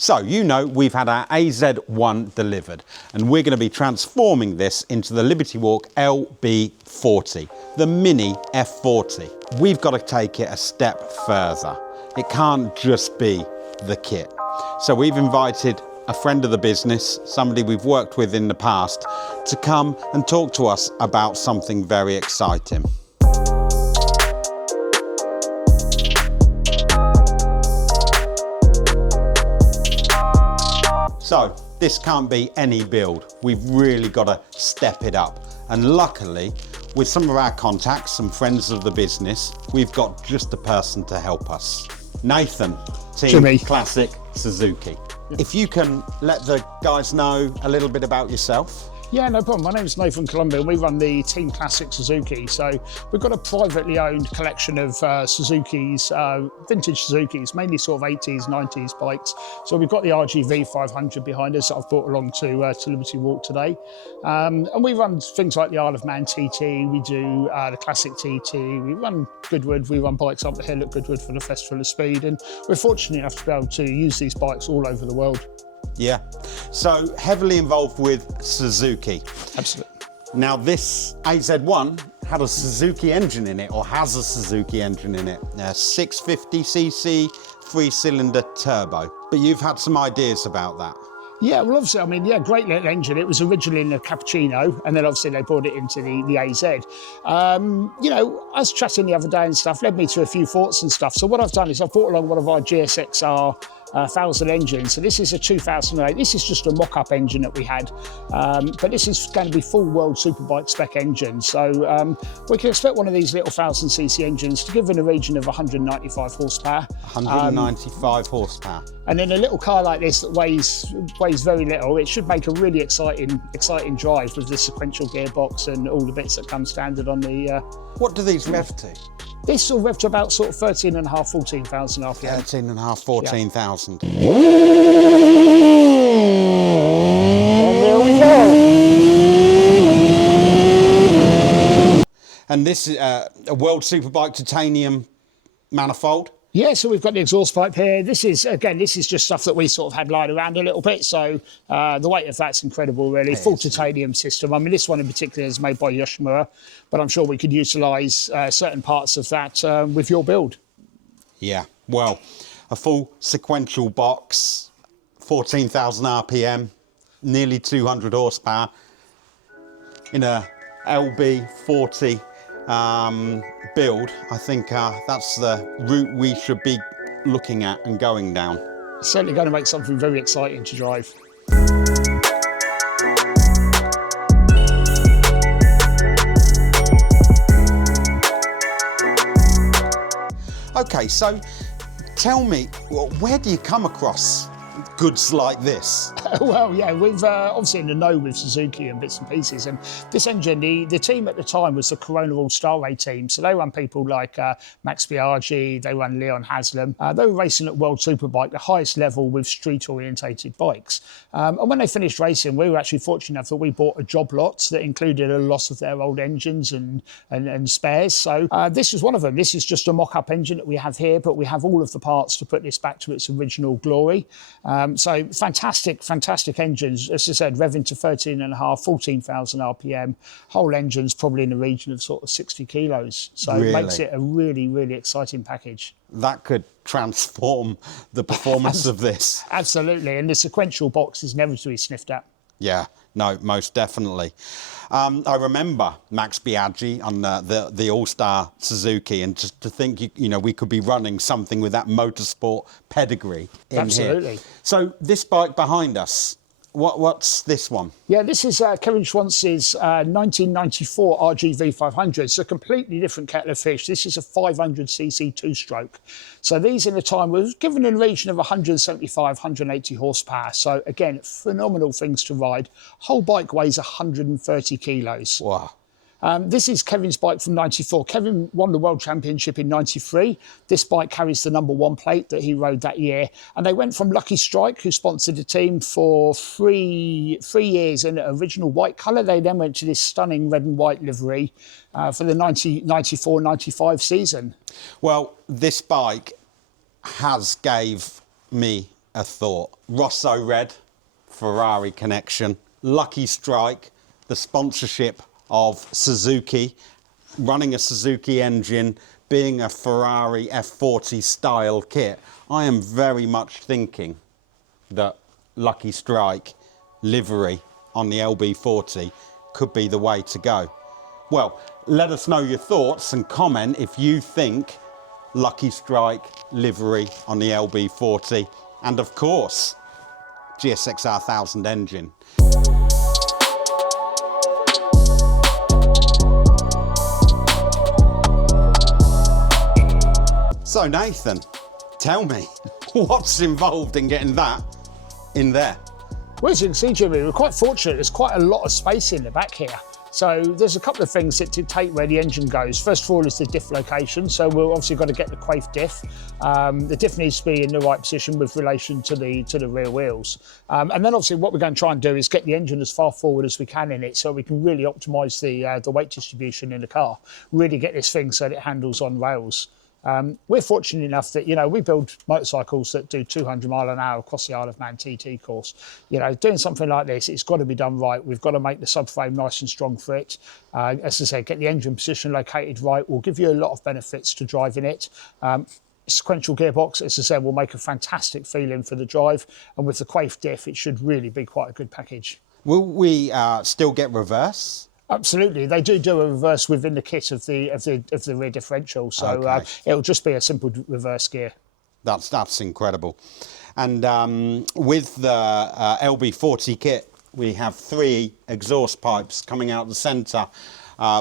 So, you know, we've had our AZ1 delivered, and we're going to be transforming this into the Liberty Walk LB40, the mini F40. We've got to take it a step further. It can't just be the kit. So we've invited a friend of the business, somebody we've worked with in the past, to come and talk to us about something very exciting. So this can't be any build. We've really got to step it up. And luckily, with some of our contacts, some friends of the business, we've got just a person to help us. Nathan, Team Jimmy. Classic Suzuki. If you can let the guys know a little bit about yourself. Yeah, no problem. My name is Nathan Columbia and we run the Team Classic Suzuki. So we've got a privately owned collection of Suzuki's, vintage Suzuki's, mainly sort of 80s, 90s bikes. So we've got the RGV 500 behind us that I've brought along to Liberty Walk today. And we run things like the Isle of Man TT, we do the Classic TT, we run Goodwood, we run bikes up the hill at Goodwood for the Festival of Speed. And we're fortunate enough to be able to use these bikes all over the world. Yeah, so heavily involved with Suzuki. Absolutely. Now this AZ1 had a Suzuki engine in it, or has a Suzuki engine in it, a 650cc 3-cylinder turbo. But you've had some ideas about that. Yeah, well, obviously, I mean, yeah, great little engine. It was originally in the Cappuccino, and then obviously they brought it into the AZ. You know, I was chatting the other day and stuff, led me to a few thoughts and stuff. So what I've done is I've brought along one of our GSX R1000 engines. So this is a 2008. This is just a mock-up engine that we had, but this is going to be full world superbike spec engine. So we can expect one of these little 1000cc engines to give in a region of 195 horsepower. 195 horsepower. And in a little car like this that weighs very little, it should make a really exciting drive with the sequential gearbox and all the bits that come standard on the... What do these rev to? This will rev to about sort of 13.5, 14,000 RPM. 13.5, 14,000. Yeah. And there we go. And this is a World Superbike titanium manifold. Yeah, so we've got the exhaust pipe here. This is just stuff that we sort of had lying around a little bit. So the weight of that's incredible, really. Full titanium system. I mean, this one in particular is made by Yoshimura, but I'm sure we could utilise certain parts of that with your build. Yeah, well, a full sequential box, 14,000 RPM, nearly 200 horsepower in a LB40 build. I think that's the route we should be looking at and going down. It's certainly going to make something very exciting to drive. Okay, so tell me, where do you come across goods like this? Well, yeah, we've obviously in the know with Suzuki and bits and pieces, and this engine, the team at the time was the Corona All-Star Ray team, so they run people like Max Biaggi, they run Leon Haslam. They were racing at World Superbike, the highest level with street-orientated bikes. And when they finished racing, we were actually fortunate enough that we bought a job lot that included a lot of their old engines and spares. So this is one of them. This is just a mock-up engine that we have here, but we have all of the parts to put this back to its original glory. So fantastic engines. As I said, revving to 13.5, 14,000 RPM. Whole engine's probably in the region of sort of 60 kilos. So really? It makes it a really, really exciting package. That could transform the performance of this. Absolutely, and the sequential box is never to be sniffed at. Yeah, no, most definitely. I remember Max Biaggi on the All-Star Suzuki, and just to think, you know, we could be running something with that motorsport pedigree in Absolutely. here. So this bike behind us, what's this one? Yeah, this is Kevin Schwantz's 1994 RGV 500. It's a completely different kettle of fish. This is a 500cc two-stroke. So these in the time was given in a region of 175, 180 horsepower. So again, phenomenal things to ride. Whole bike weighs 130 kilos. Wow. This is Kevin's bike from '94. Kevin won the World Championship in '93. This bike carries the #1 plate that he rode that year. And they went from Lucky Strike, who sponsored the team for three years in the original white colour. They then went to this stunning red and white livery for the 94-95 season. Well, this bike has gave me a thought. Rosso Red, Ferrari connection. Lucky Strike, the sponsorship of Suzuki, running a Suzuki engine, being a Ferrari F40 style kit. I am very much thinking that Lucky Strike livery on the LB40 could be the way to go. Well, let us know your thoughts and comment if you think Lucky Strike livery on the LB40, and of course GSX R1000 engine. So Nathan, tell me, what's involved in getting that in there? Well, as you can see, Jimmy, we're quite fortunate. There's quite a lot of space in the back here. So there's a couple of things that dictate where the engine goes. First of all is the diff location. So we've obviously got to get the quaif diff. The diff needs to be in the right position with relation to the rear wheels. And then obviously what we're going to try and do is get the engine as far forward as we can in it, so we can really optimise the weight distribution in the car. Really get this thing so that it handles on rails. We're fortunate enough that, you know, we build motorcycles that do 200 mile an hour across the Isle of Man TT course. You know, doing something like this, it's got to be done right. We've got to make the subframe nice and strong for it. As I said, get the engine position located right will give you a lot of benefits to driving it. Sequential gearbox, as I said, will make a fantastic feeling for the drive. And with the quaif diff, it should really be quite a good package. Will we still get reverse? Absolutely, they do a reverse within the kit of the rear differential, so okay. It'll just be a simple reverse gear. That's incredible. And with the LB40 kit, we have 3 exhaust pipes coming out the centre,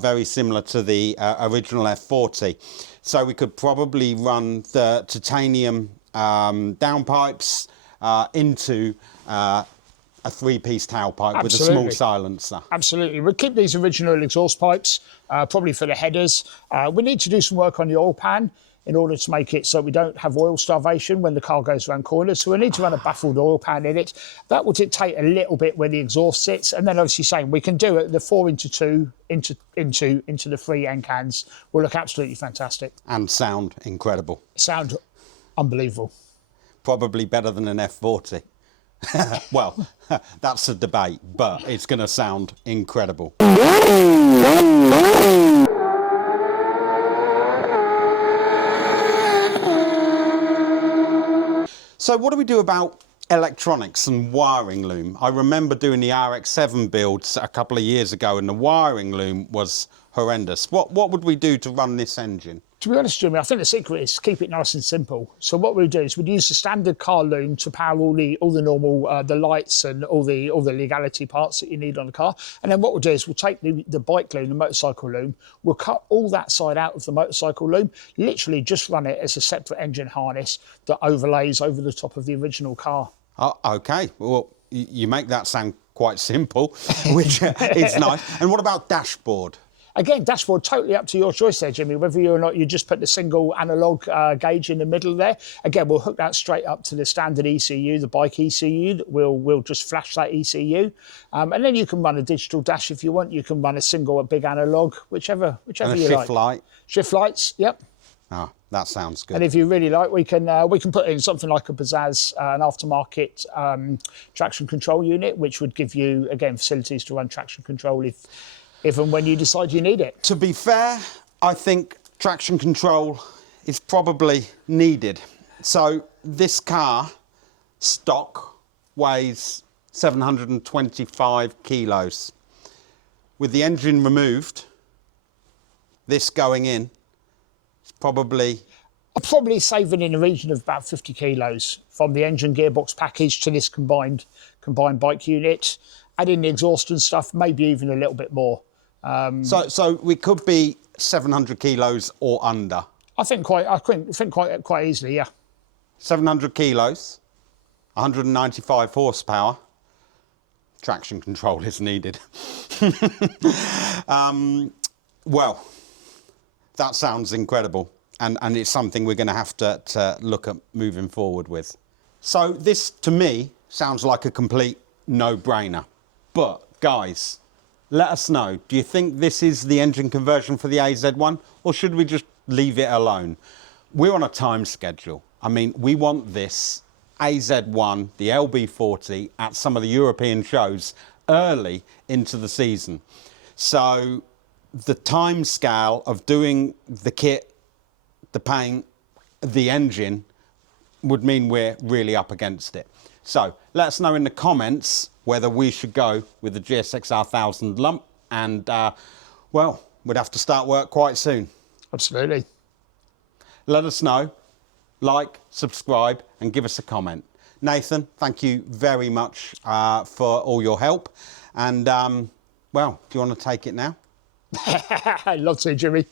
very similar to the original F40. So we could probably run the titanium downpipes into a 3-piece tailpipe with a small silencer. Absolutely. We'll keep these original exhaust pipes, probably for the headers. We need to do some work on the oil pan in order to make it so we don't have oil starvation when the car goes around corners. So we need to run a baffled oil pan in it. That will dictate a little bit where the exhaust sits. And then obviously saying we can do it, the 4x2 into the 3 end cans will look absolutely fantastic. And sound incredible. Sound unbelievable. Probably better than an F40. Well, that's a debate, but it's going to sound incredible. So what do we do about electronics and wiring loom? I remember doing the RX-7 builds a couple of years ago, and the wiring loom was horrendous. What would we do to run this engine? To be honest, Jimmy, I think the secret is to keep it nice and simple. So what we'll do is we'd use the standard car loom to power all the normal the lights and all the legality parts that you need on the car. And then what we'll do is we'll take the bike loom, the motorcycle loom, we'll cut all that side out of the motorcycle loom, literally just run it as a separate engine harness that overlays over the top of the original car. Oh, okay. Well, you make that sound quite simple, which is nice. And what about dashboard? Again, dashboard, totally up to your choice there, Jimmy, whether or not you just put the single analogue gauge in the middle there. Again, we'll hook that straight up to the standard ECU, the bike ECU. We'll just flash that ECU. And then you can run a digital dash if you want. You can run a single, a big analogue, whichever you like. Shift light. Shift lights, yep. Oh, that sounds good. And if you really like, we can put in something like a Pizzazz, an aftermarket traction control unit, which would give you, again, facilities to run traction control if and when you decide you need it. To be fair, I think traction control is probably needed. So this car, stock, weighs 725 kilos. With the engine removed, this going in, it's probably... I'm probably saving in the region of about 50 kilos from the engine gearbox package to this combined bike unit. Add in the exhaust and stuff, maybe even a little bit more. So we could be 700 kilos or under. I think quite easily, yeah. 700 kilos, 195 horsepower. Traction control is needed. Well, that sounds incredible, and it's something we're going to have to look at moving forward with. So this, to me, sounds like a complete no-brainer. But guys, let us know, do you think this is the engine conversion for the AZ1, or should we just leave it alone? We're on a time schedule. I mean, we want this AZ1, the LB40, at some of the European shows early into the season. So the time scale of doing the kit, the paint, the engine would mean we're really up against it. So let us know in the comments whether we should go with the GSX R1000 lump, and well, we'd have to start work quite soon. Absolutely. Let us know, like, subscribe, and give us a comment. Nathan, thank you very much for all your help. And well, do you want to take it now? I'd love to, Jimmy.